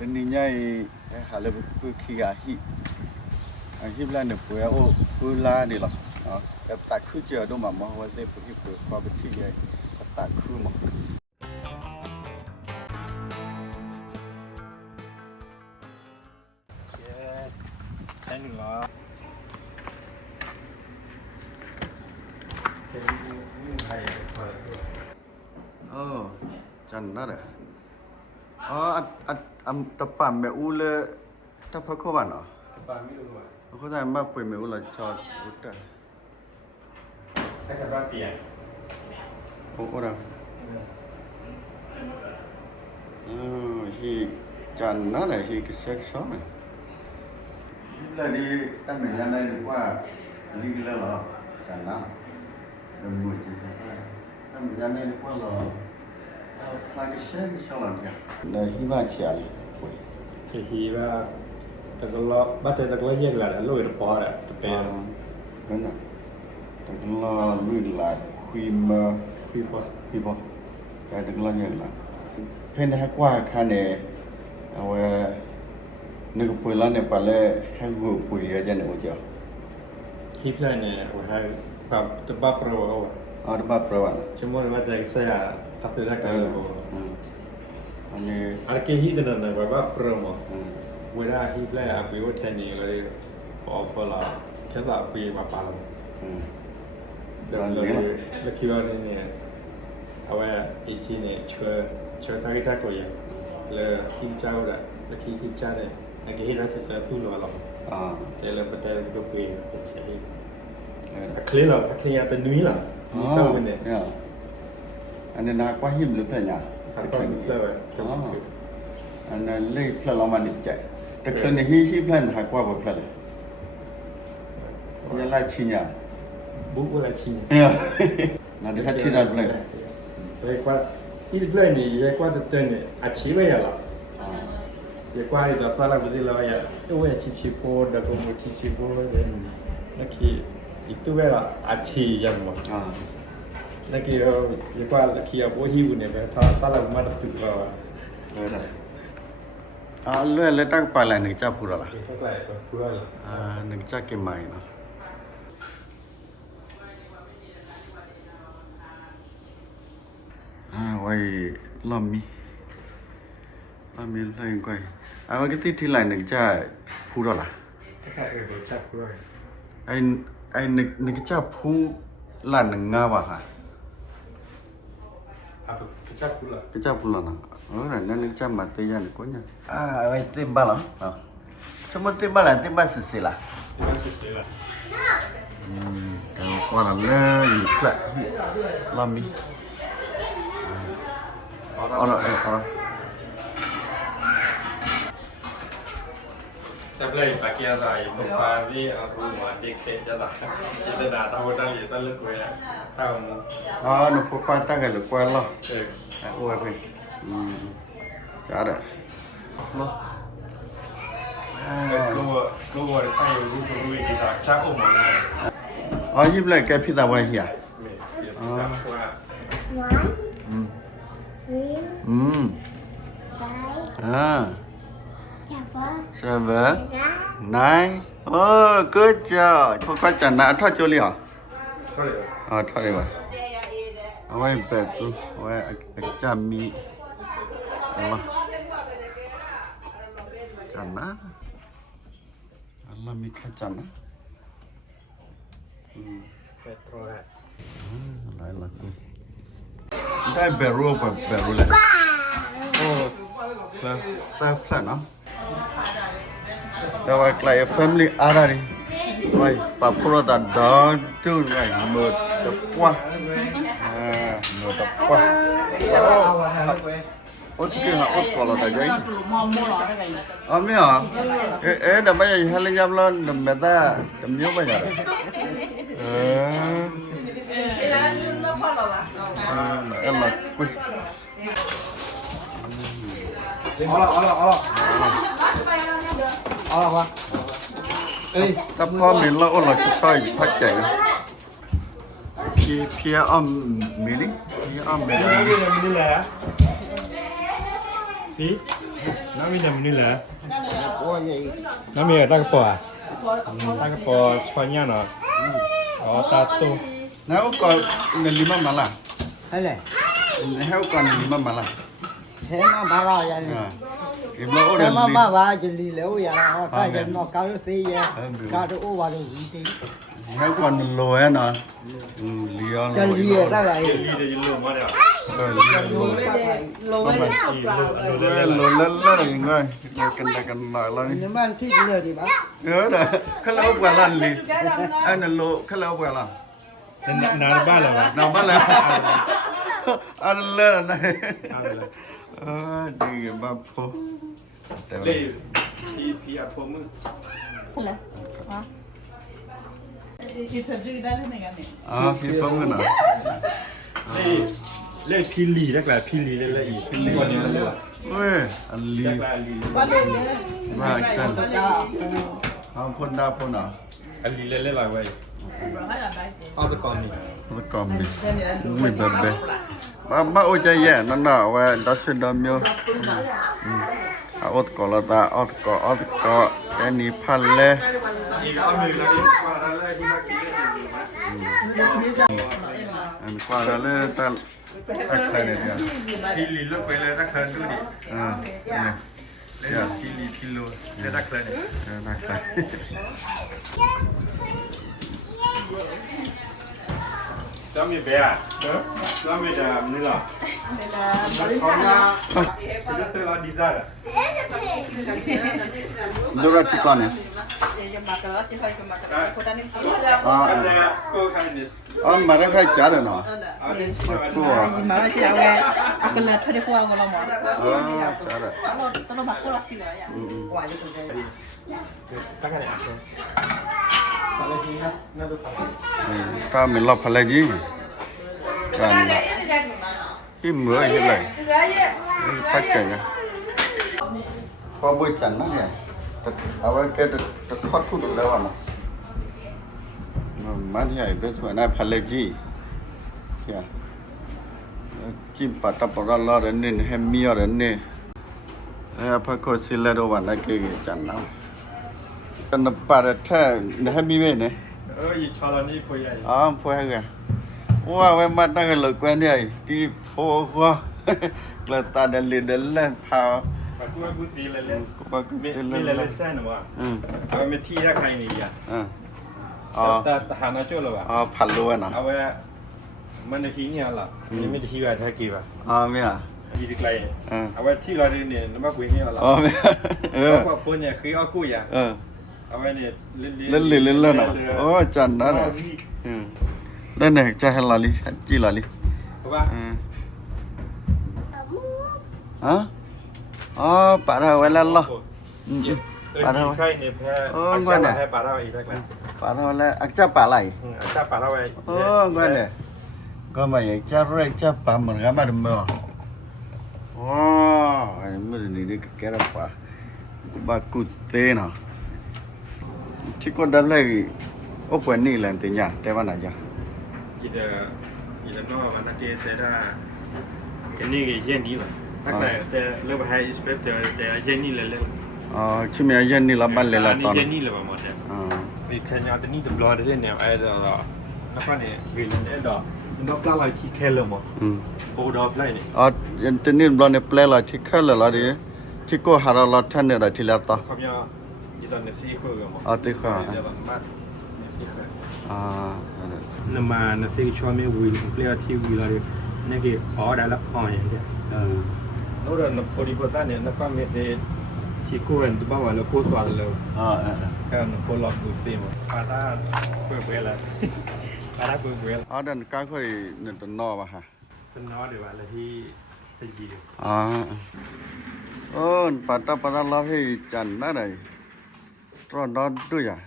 Đến nay nhai hà lê bự khi à hip lên được bữa ô bữa la đi lắm gặp tại khu chờ đâu mà hoa dê bữa hip bữa qua bữa thi vậy gặp tại khu mà Thấy được rồi. chẳng đó đấy anh tập bản mẹ u lê tập phát khó bản à Bạn biết được rồi. có thể mà quên mẹ u là cho út đấy Cách là 3 tiền. có đâu thì chẳng nó này thì cái set shot này là đi ta mình ra đây được qua đi lên rồi chẳng nào đừng mùi gì ta mình ra đây được qua rồi là cái set sao làm thế này hi va chia đi Thì là tao lo bắt tay tao lo hiện là lôi được bỏ đấy, tập bè. đúng rồi đừng lo lùi lại Khi bỏ. cái đừng lo nhận lại bên này qua khai này nếu có bùi lan này phải là hai vụ bùi ở trên này chưa Khi plan này của hai tập tập bắp rồi. đó ba pro anh Chúng mình bắt tay sẽ tập từ ra cái rồi. anh này Ở cái hít này là bắp rồi mà. Với ra hít plan à bị vỡ thành này rồi bỏ là cái là bị bắp vào. Là khi vào đây nàyเอาไว้อีทีเนี่ยช่วยทางที่ทักก็ยังเลยที่เจ้าละแล้วที่เจ้าเนี่ยไอ้ที่เราศึกษาผู้หลอกแต่เราประเดี๋ยวก็เป็นใช่เคลียร์หรอเคลียร์เป็นนุ้ยหรอมีเข้าไปเนี่ย anh này là quá hiếm lúc này nhỉ ก็มีเข้าไป anh này lấy plan làm ăn chạyแต่คืนนี้hi planหากว่าบ่ plan ยังไล่ชิญะ บุ๊กอะไรชิง เนี่ยน่าจะที่นั่นเลย เรียกว่าที่เรื่องนี้เรียกว่าจะเตือนเนี่ยอาชีพอะไรหรอเรียกว่าจะสร้างอะไรที่เราอยากด้วยชิโพดแล้วก็มีชิโพดเลยนักขี่อีกตัวแบบอาชีพยังวะนักขี่เราเรียกว่านักขี่เอาหิวเนี่ยไปถ้าเรามาตึกเราเลื่อนเลยตั้งไปหลายหนึ่งจ้าพูดอะไร เท่าไหร่ก็พูดอะไร หนึ่งจ้าเก็บใหม่เนาะไว้ล้อมมีอะไรก่อนว่าcáiที่หลายหนึ่งจ้าพูดอะไร ถ้าใครจับพูดอะไร ไอ้หนึ่งจ้าพูดหลายหนึ่งงาวะฮะ จับพูดอะไร cái cha pula na rồi nên cha mà tây gian có nha vậy tim ba lắm cho một tim ba là tim ba sisi là ไม่ใช่ละ cái qua là nó gì lại làm mi rồi แต่เลยปากเกียร์ใส่บุปผาที่เอารูมาเด็กเด็กจะด่าจะด่าตาหัวตั้งอยู่ตั้งเลือกเวลาตาหมู nó phụ qua ta cái lực quen lo เออ ôi phải chả đấy lo รู้ว่าใครรู้ที่ตาชักออกมาเลย giúp lại cái pizza vậy hả One, two, five, seven, nine. Oh, good job. Thôi quan trọng là thôi cho liều. เท่าไหร่ thôi đi vậy. Ôi bệt luôn. Ôi chăm mi. Allah. Chăm á. Allah mi khai chăm á. 800 Lại là tôi. Đây bè rùa này. Oh, ta phải nó. Đâu lại family ara đi. Rồi, bà pro ta đó tư này mở tập qua. Mở tập qua. Ốt kia hả ốt còn là tại giấy. Mấy hả? Ê, đầm bây giờ hai lên nhâm lên, đầm mẹ ta, đầm nhớ bây giờ. Em là quỳ. Tập con mình là ôn là chút xoay phát chảy. Phía âm mì đi. Phía âm mì đi.นี่แหละพี่ น้ำมีน้ำนี่แหละ โอ้ย น้ำมีอะไรตั้งกระป๋อตั้งกระป๋อช่วยเนี่ยเนาะอ๋อตาโต Nếu còn nên lima mà là นั่นแหละ nếu còn lima mà là เห็นมาบ้าเราอย่างนี้ cái lỗ แต่ đây มา li บ้าว่าจะลีแล้วอย่างถ้าจะนอกการสิยการดูว่าดูสิ nếu còn lồi á nó lìa จะ nó ลีได้ไร เดี๋ยวลีเดี๋ยวลืมมาเดี๋ยว lồi lên lên rồi người cần lại lên นี่มันที่เลยดีบ้า nhớ rồi khá lâu qua lần li anh là lỗ khá lâu qua lần นานบ้านเลยวะ nào bắt lên anh lên rồi này เอาเลย đi cái ba phố เล่พี่อาโฟมือ พี่ฟ้องกันเหรอ เล่พี่ลีได้แกละพี่ลีเล่อีพี่ลีวันนี้เล่ เฮ้ยอันลี ได้ลี ว่าจันพ่นดาวพ่นเหรอ อันลีเล่ลอยไว้เอาตะกอนนี่ แล้วก็มีอุ้ยเบ๊ะบ้าโอ้ใจแย่นั่นน่ะว่าดัชดอมอยู่เอาอดก่อนละตาอดก่อนแค่นี้พันเลย อีกเอาหนึ่งแล้วดีกว่าแล้วที่มากิน อันกว่าแล้วแต่ตักใครเนี่ยเดียว พี่ลีลุกไปเลยตักเทินดูดิ เนี่ยเดี๋ยว พี่ลีพี่ลูเลยตักเทิน ตักใคร จะมีเบียร์จะมีจะนี่หรอเขาเนี่ยจะเจอเราดีใจอ่ะ ดูราชิกอนเนี่ย อันนี้ก็คันนี้ อ๋อมาได้ใครจ่าเนาะ อันนี้ชิวอัน กู นี้ อ่ะ 마라시아 왜 아까 트리포하고 넘어. จ่าเลย 또 바꾸라 시거야. ตั้งกันเนี่ยอะไรจริงครับน่าดูของ ถ้ามีรอบพลายจีกันนะที่เหมืออยู่เลยพักใจกันพอบุยจันนั่นไงเอาไว้แกจะทอดทุกแล้วนะมันใหญ่เป็นส่วนนั้นพลายจีเนี่ยจิ้มปัตตาปราลอเรนนี่แฮมมี่เรนนี่พักโคซิเลโดวันนั้นเกยจันนะกันปาร์แท้แฮมมี่เว้ยเนี่ย อีชาลานี่พอใหญ่ พอให้กันว่าไว้มาตั้งกันเลยกวนเนี่ยที่โพก็กระตาเดินเดินเล่นพา ปัดด้วยผู้สีเล่น ก็มาก็ มี เดิน มี เล่น เล่นเส้นหรือวะเอาไปที่ถ้าใครนี่อ่ะแต่หาหน้าจุดหรอวะ ผัดล้วนอ่ะ เอาไว้มันในที่เนี่ยหรอยังไม่ได้ที่ไว้ถ้ากี่วะ ไม่อ่ะ ยี่ดีไกลเอาไว้ที่เราเนี่ยน้ำมันกุยเนี่ยหรอ ไม่เพราะพวกเนี่ยคือเอากุ้ยอ่ะเอาไว้เนี่ยเล่น เล่นอ่ะจันนั่นเล่นเนี่ยจะให้ลาลิจีลาลิ ถูกป่ะ ปาราไว้แล้วล่ะ ปลาเท่าใครเนี่ยแพ้ปลาเท่าอีกได้ไหม ปาราไว้แล้วอักจะปลาไหล ถ้าปลาเท่าไป ก็เนี่ยก็มาอยากจะเรียกจะปลาเหมือนกันมาดูมั้ยไม่ได้นี่แกระปะบากุเตนะที่คนดันเลยโอ้ปวนนี่แหละติญาแต่ว่าไหนจ้ะ อีเดนอกมันนักเก็ตแต่ถ้าแค่นี้ก็เย็นดีเลยแต่เรื่องไปให้สเปคแต่เย็นนี่เลย ชิมยันนี่ละบันเลยละตอน เย็นนี่เลยประมาณนี้อีแค่นี้แต่นี่ตัวบลอดเนี่ยไอ้ดอกแล้วก็เนี่ยวิลเอ็ดดอกมันก็ปลาไหลที่แค่เลยมั้งโอ้ดอกไหลนี่ จะนี่บลอนเนี่ยเปล่าละที่แค่ละดิที่ก็หาเราท่านเนี่ยละที่ละต่อ เขาเนี่ยอีตอนเนี่ยซีคุยกันมั้ง ติค่ะ เดี๋ยวมาซีคุย นั่น มาเนี่ยซีชอบไม่วิลเปล่าที่วิลอะไรเนี่ยก็อ๋อได้ละอ๋ออย่างเงี้ยแล้วเรื่องพอดีพอตั้งเนี่ยนักก็มีที่คู่กันตัวบ้านแล้วคู่สวนแล้วกันคู่หลอกดูซีมั้งปาต้าเปิดเวลาปาต้าเปิดเวลา ดันก้าค่อยเนี่ยตัวนอป่ะฮะ เป็นน้อเดี๋ยวอะไรที่จะยี ปัตตาปาราลาให้จันนั่นไงตอนนอนด้วยอ่ะ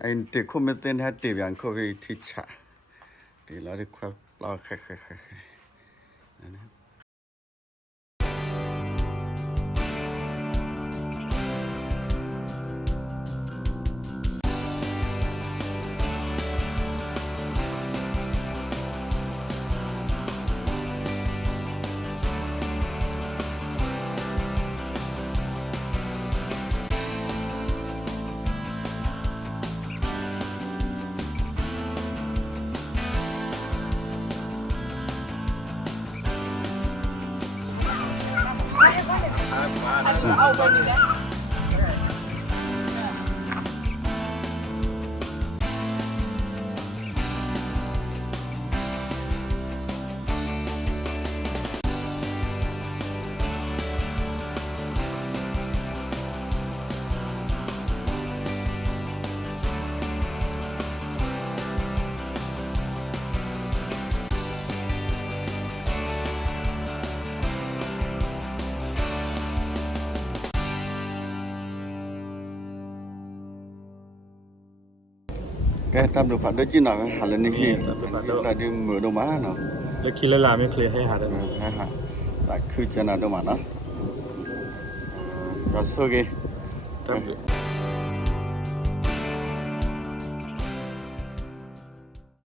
ไอ้เด็กคนไม่เต้นให้เด็กอย่างเขาไปที่ฉะดีแล้วที่เขาเราแค่ เอาไปนี่นะ cái tập được phạt đôi chứ nào hẳn là này là đi mở đồ má nó แล้วคิดแล้วลาไม่เคลียร์ให้หาได้ ha ha là cứ chân nào đâu mà nó rồi xưa kì จับ